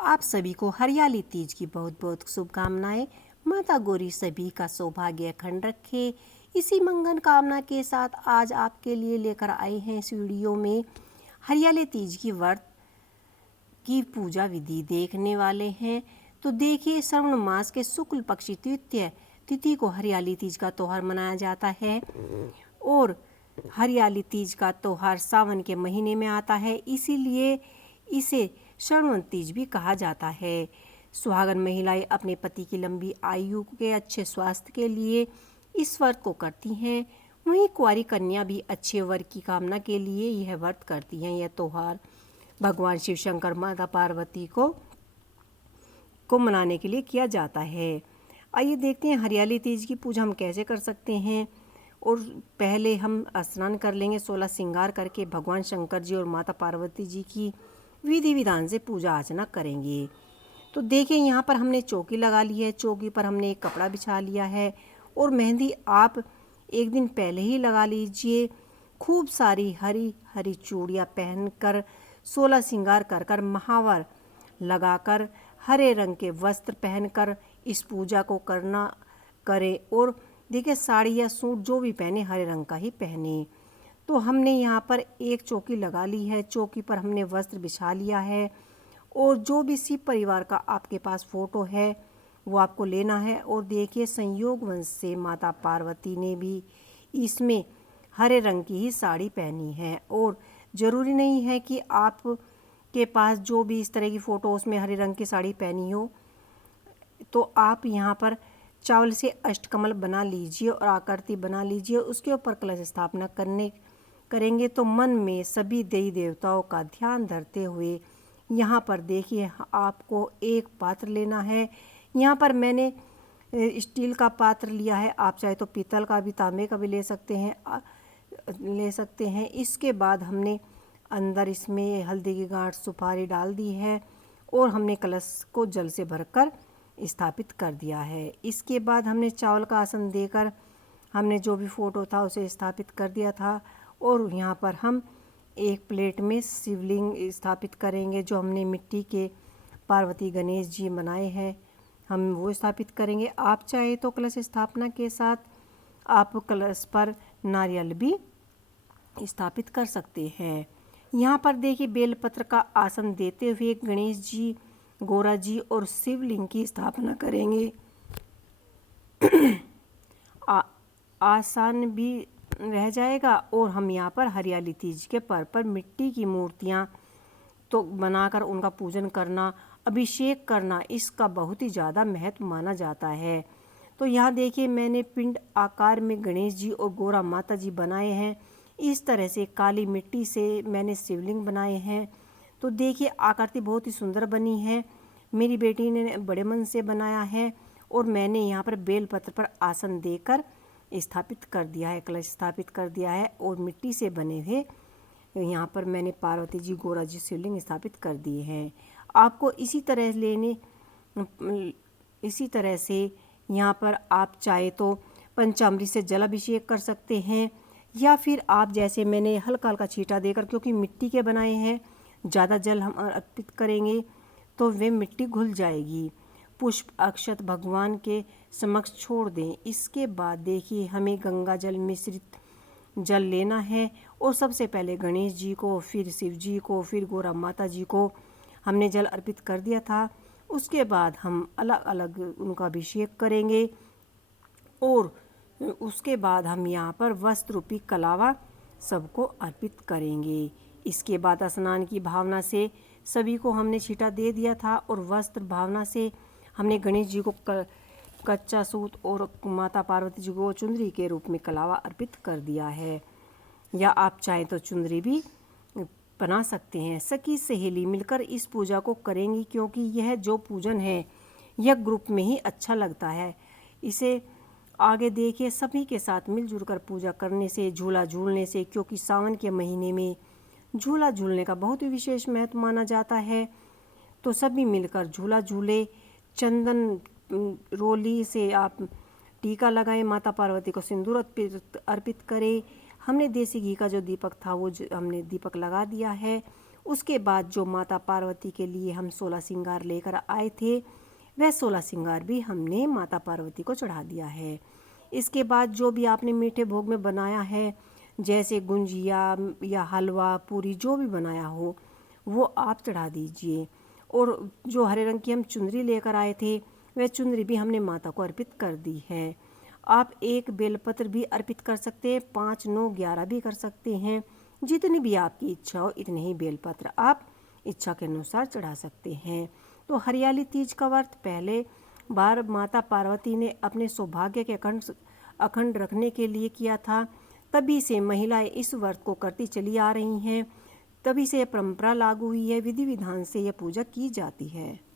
आप सभी को हरियाली तीज की बहुत बहुत शुभकामनाएं। माता गौरी सभी का सौभाग्य अखंड रखे। इसी मंगल कामना के साथ आज आपके लिए लेकर आए हैं इस वीडियो में हरियाली तीज की व्रत की पूजा विधि देखने वाले हैं। तो देखिए, श्रावण मास के शुक्ल पक्षी तृतीय तिथि को हरियाली तीज का त्यौहार मनाया जाता है और हरियाली तीज का त्यौहार सावन के महीने में आता है, इसीलिए इसे श्रवण तीज भी कहा जाता है। सुहागन महिलाएं अपने पति की लंबी आयु के अच्छे स्वास्थ्य के लिए इस व्रत को करती हैं। वहीं कुंवारी कन्या भी अच्छे वर की कामना के लिए यह व्रत करती हैं। यह त्यौहार भगवान शिव शंकर माता पार्वती को मनाने के लिए किया जाता है। आइए देखते हैं हरियाली तीज की पूजा हम कैसे कर सकते हैं। और पहले हम स्नान कर लेंगे, 16 श्रृंगार करके भगवान शंकर जी और माता पार्वती जी की विधि विधान से पूजा अर्चना करेंगे। तो देखिए, यहाँ पर हमने चौकी लगा ली है। चौकी पर हमने एक कपड़ा बिछा लिया है और मेहंदी आप एक दिन पहले ही लगा लीजिए। खूब सारी हरी हरी चूड़ियाँ पहनकर 16 श्रृंगार कर कर महावर लगाकर हरे रंग के वस्त्र पहनकर इस पूजा को करें। और देखिए, साड़ी या सूट जो भी पहने हरे रंग का ही पहने। तो हमने यहाँ पर एक चौकी लगा ली है। चौकी पर हमने वस्त्र बिछा लिया है और जो भी शिव परिवार का आपके पास फोटो है वो आपको लेना है। और देखिए, संयोग वंश से माता पार्वती ने भी इसमें हरे रंग की ही साड़ी पहनी है। और ज़रूरी नहीं है कि आप के पास जो भी इस तरह की फ़ोटो उसमें हरे रंग की साड़ी पहनी हो, तो आप यहाँ पर चावल से अष्टकमल बना लीजिए और आकृति बना लीजिए। उसके ऊपर कलश स्थापना करेंगे तो मन में सभी देवी देवताओं का ध्यान धरते हुए यहाँ पर देखिए, आपको एक पात्र लेना है। यहाँ पर मैंने स्टील का पात्र लिया है, आप चाहे तो पीतल का भी, तांबे का भी ले सकते हैं। इसके बाद हमने अंदर इसमें हल्दी की गांठ सुपारी डाल दी है और हमने कलश को जल से भरकर स्थापित कर दिया है। इसके बाद हमने चावल का आसन देकर हमने जो भी फोटो था उसे स्थापित कर दिया था। और यहाँ पर हम एक प्लेट में शिवलिंग स्थापित करेंगे। जो हमने मिट्टी के पार्वती गणेश जी बनाए हैं हम वो स्थापित करेंगे। आप चाहे तो कलश स्थापना के साथ आप कलश पर नारियल भी स्थापित कर सकते हैं। यहाँ पर देखिए, बेलपत्र का आसन देते हुए गणेश जी, गौरा जी और शिवलिंग की स्थापना करेंगे। आसान भी रह जाएगा। और हम यहाँ पर हरियाली तीज के पर्व पर मिट्टी की मूर्तियाँ तो बनाकर उनका पूजन करना, अभिषेक करना, इसका बहुत ही ज़्यादा महत्व माना जाता है। तो यहाँ देखिए, मैंने पिंड आकार में गणेश जी और गौरा माता जी बनाए हैं। इस तरह से काली मिट्टी से मैंने शिवलिंग बनाए हैं। तो देखिए, आकृति बहुत ही सुंदर बनी है। मेरी बेटी ने बड़े मन से बनाया है और मैंने यहाँ पर बेलपत्र पर आसन देकर स्थापित कर दिया है, कलश स्थापित कर दिया है। और मिट्टी से बने हुए यहाँ पर मैंने पार्वती जी, गौरा जी, शिवलिंग स्थापित कर दिए हैं। आपको इसी तरह से यहाँ पर आप चाहे तो पंचामृत से जलाभिषेक कर सकते हैं, या फिर आप जैसे मैंने हल्का हल्का छींटा देकर, क्योंकि मिट्टी के बनाए हैं, ज़्यादा जल हम अर्पित करेंगे तो वे मिट्टी घुल जाएगी। पुष्प अक्षत भगवान के समक्ष छोड़ दें। इसके बाद देखिए, हमें गंगा जल मिश्रित जल लेना है और सबसे पहले गणेश जी को, फिर शिव जी को, फिर गौरा माता जी को हमने जल अर्पित कर दिया था। उसके बाद हम अलग अलग उनका अभिषेक करेंगे और उसके बाद हम यहाँ पर वस्त्र रूपी कलावा सबको अर्पित करेंगे। इसके बाद स्नान की भावना से सभी को हमने छींटा दे दिया था और वस्त्र भावना से हमने गणेश जी को कच्चा सूत और माता पार्वती जी को चुंदरी के रूप में कलावा अर्पित कर दिया है। या आप चाहें तो चुंदरी भी बना सकते हैं। सखी सहेली मिलकर इस पूजा को करेंगी, क्योंकि यह जो पूजन है यह ग्रुप में ही अच्छा लगता है। इसे आगे देखिए, सभी के साथ मिलजुल कर पूजा करने से, झूला झूलने से, क्योंकि सावन के महीने में झूला झूलने का बहुत ही विशेष महत्व माना जाता है। तो सभी मिलकर झूला झूले, चंदन रोली से आप टीका लगाएं, माता पार्वती को सिंदूर अर्पित करें। हमने देसी घी का जो दीपक था वो हमने दीपक लगा दिया है उसके बाद जो माता पार्वती के लिए हम 16 श्रृंगार लेकर आए थे, वह 16 श्रृंगार भी हमने माता पार्वती को चढ़ा दिया है। इसके बाद जो भी आपने मीठे भोग में बनाया है, जैसे गुंजिया या हलवा पूरी जो भी बनाया हो, वो आप चढ़ा दीजिए। और जो हरे रंग की हम चुनरी लेकर आए थे, वह चुनरी भी हमने माता को अर्पित कर दी है। आप एक बेलपत्र भी अर्पित कर सकते हैं, 5, 9, 11 भी कर सकते हैं। जितनी भी आपकी इच्छा हो इतने ही बेलपत्र आप इच्छा के अनुसार चढ़ा सकते हैं। तो हरियाली तीज का व्रत पहले बार माता पार्वती ने अपने सौभाग्य के अखंड रखने के लिए किया था। तभी से महिलाएं इस व्रत को करती चली आ रही हैं, तभी से यह परंपरा लागू हुई है, विधि विधान से यह पूजा की जाती है।